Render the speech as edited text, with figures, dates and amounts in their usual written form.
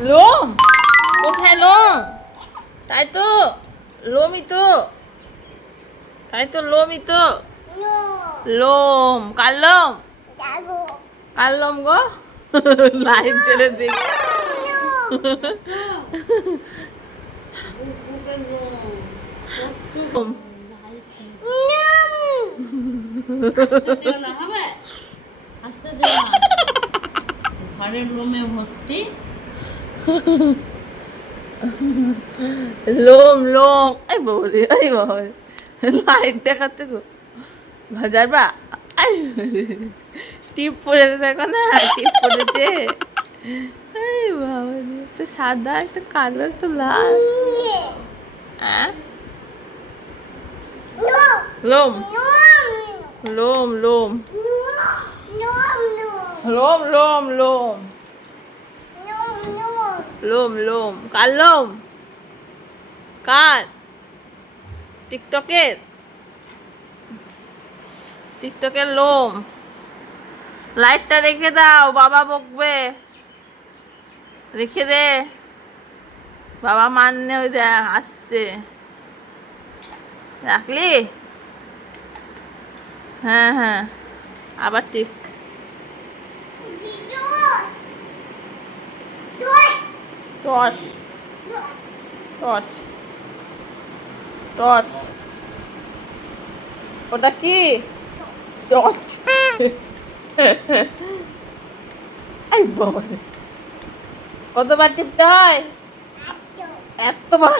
লোম? কোথায় লোম? তাই তো, লোমই তো, তাই তো, লোমই তো। লোম কার লোম? কার লোম গো? লাইট জ্বলে দেখ। লোম। ঘরের লোমে ভর্তি। লোম লোম, এই বাবারে, এই বাবারে, লাইট দেখাচ্ছে গো। ভাজার বা, আই টিপ পড়েছে, দেখো না টিপ পড়েছে। এই বাবারে, একটা সাদা, একটা কালো, একটা লাল। হ্যাঁ, লোম লোম লোম লোম লোম লোম লোম লোম, কার লোম? কার? টিকটকের? টিকটকের লোম। লাইটটা রেখে দাও, বাবা বকবে। রেখে দে, বাবা মাননে, ওই দেখ আসছে। রাখলি? হ্যাঁ হ্যাঁ, আবার টিপ। টর্চ টর্চ টর্চ, ওটা কি? টর্চ। এই বাবা, কতবার টিপতে হয়? এতবার?